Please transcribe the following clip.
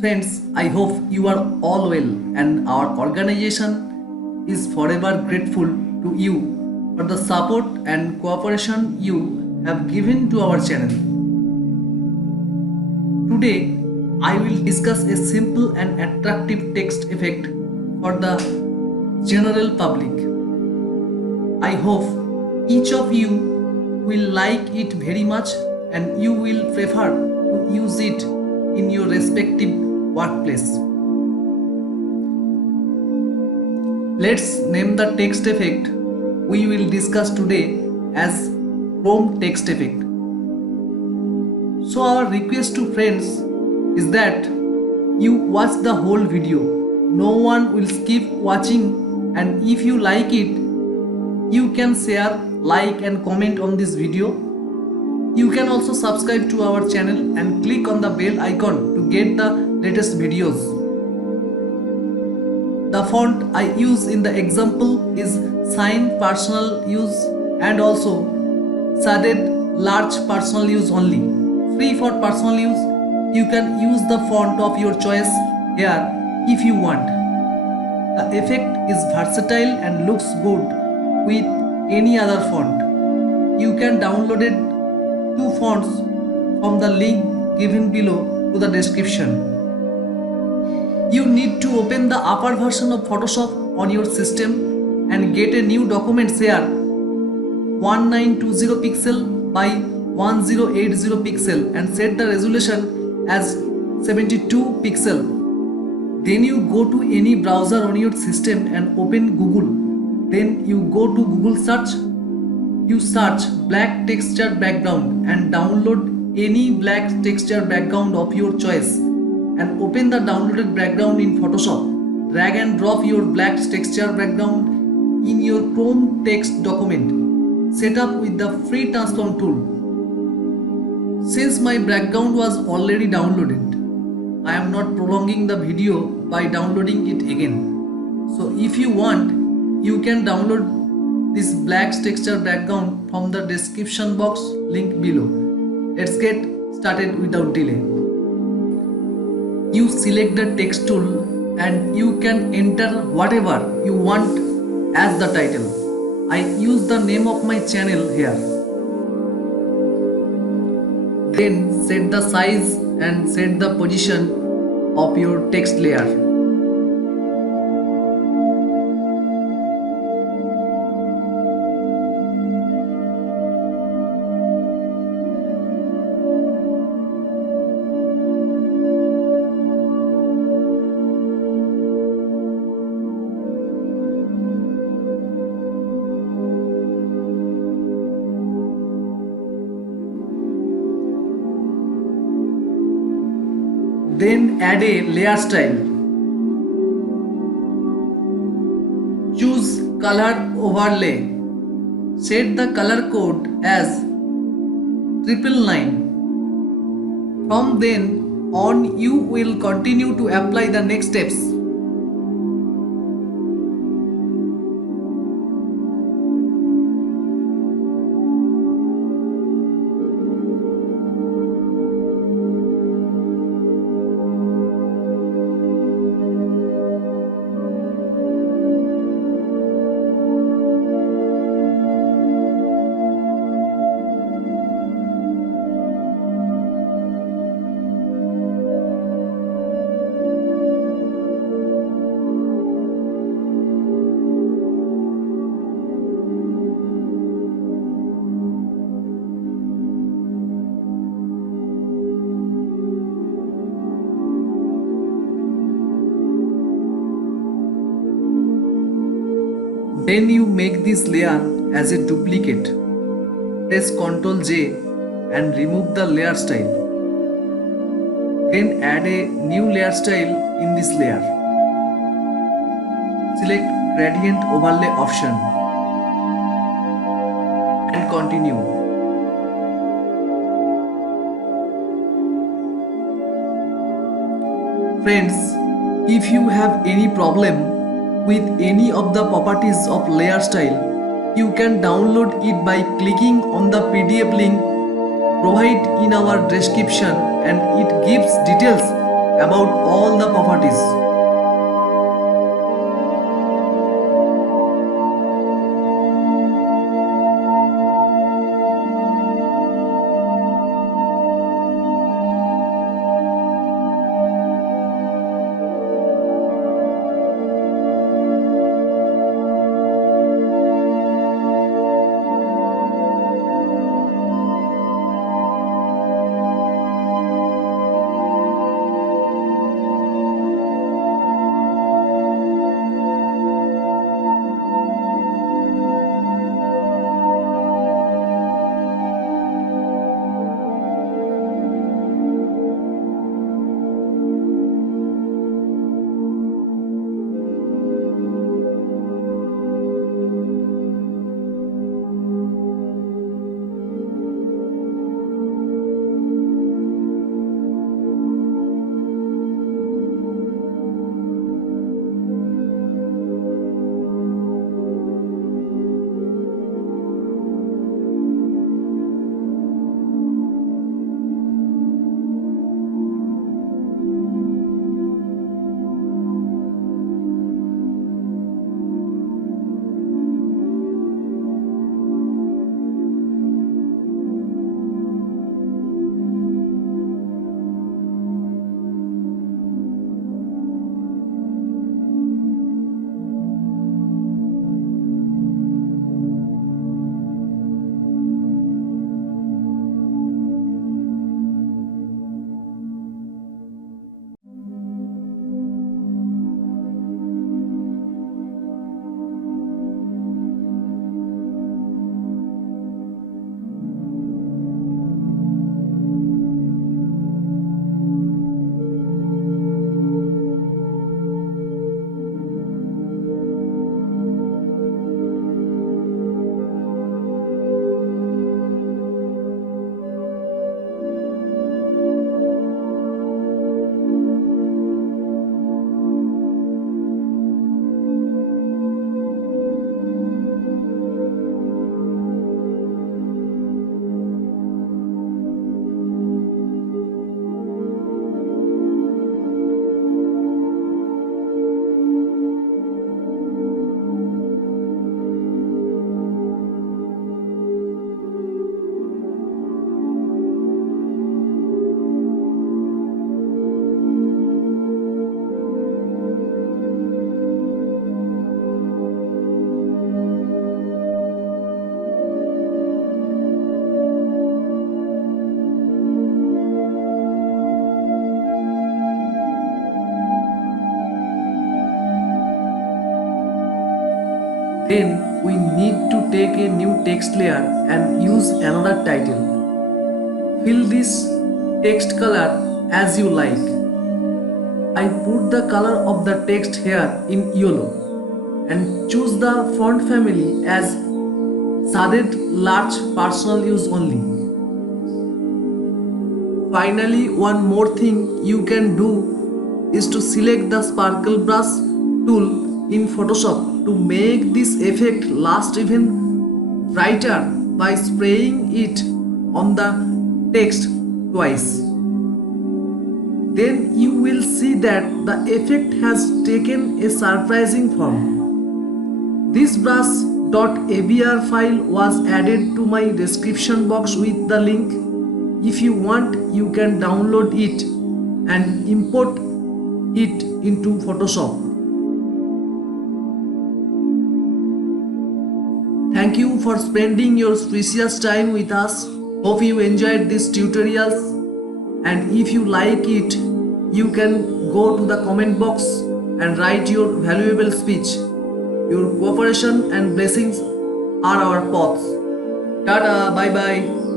Friends, I hope you are all well and our organization is forever grateful to you for the support and cooperation you have given to our channel. Today, I will discuss a simple and attractive text effect for the general public. I hope each of you will like it very much and you will prefer to use it in your respective workplace. Let's name the text effect we will discuss today as Chrome text effect. So our request to friends is that you watch the whole video. No one will skip watching, and if you like it, you can share, like and comment on this video. You can also subscribe to our channel and click on the bell icon to get the latest videos. The font I use in the example is Sign Personal Use and also shaded large personal use only. Free for personal use. You can use the font of your choice here if you want. The effect is versatile and looks good with any other font. You can download it two fonts from the link given below to the description. You need to open the upper version of Photoshop on your system and get a new document here 1920 pixel by 1080 pixel and set the resolution as 72 pixel. Then you go to any browser on your system and open Google. Then you go to Google search. You search black texture background and download any black texture background of your choice and open the downloaded background in Photoshop. Drag and drop your black texture background in your Chrome text document. Set up with the free transform tool. Since my background was already downloaded, I am not prolonging the video by downloading it again. So if you want, you can download this black texture background from the description box link below. Let's get started without delay. You select the text tool and you can enter whatever you want as the title. I use the name of my channel here. Then set the size and set the position of your text layer. Then add a layer style. Choose color overlay. Set the color code as 999. From then on you will continue to apply the next steps. Then you make this layer as a duplicate. Press Ctrl J and remove the layer style. Then add a new layer style in this layer. Select Gradient Overlay option and continue. Friends, if you have any problem with any of the properties of layer style, you can download it by clicking on the PDF link provided in our description, and it gives details about all the properties. Then we need to take a new text layer and use another title. Fill this text color as you like. I put the color of the text here in yellow and choose the font family as shaded large personal use only. Finally, one more thing you can do is to select the sparkle brush tool in Photoshop to make this effect last even brighter by spraying it on the text twice. Then you will see that the effect has taken a surprising form. This brush.abr file was added to my description box with the link. If you want, you can download it and import it into Photoshop. Thank you for spending your precious time with us. Hope you enjoyed these tutorials, and if you like it, you can go to the comment box and write your valuable speech. Your cooperation and blessings are our paths. Tada, bye bye.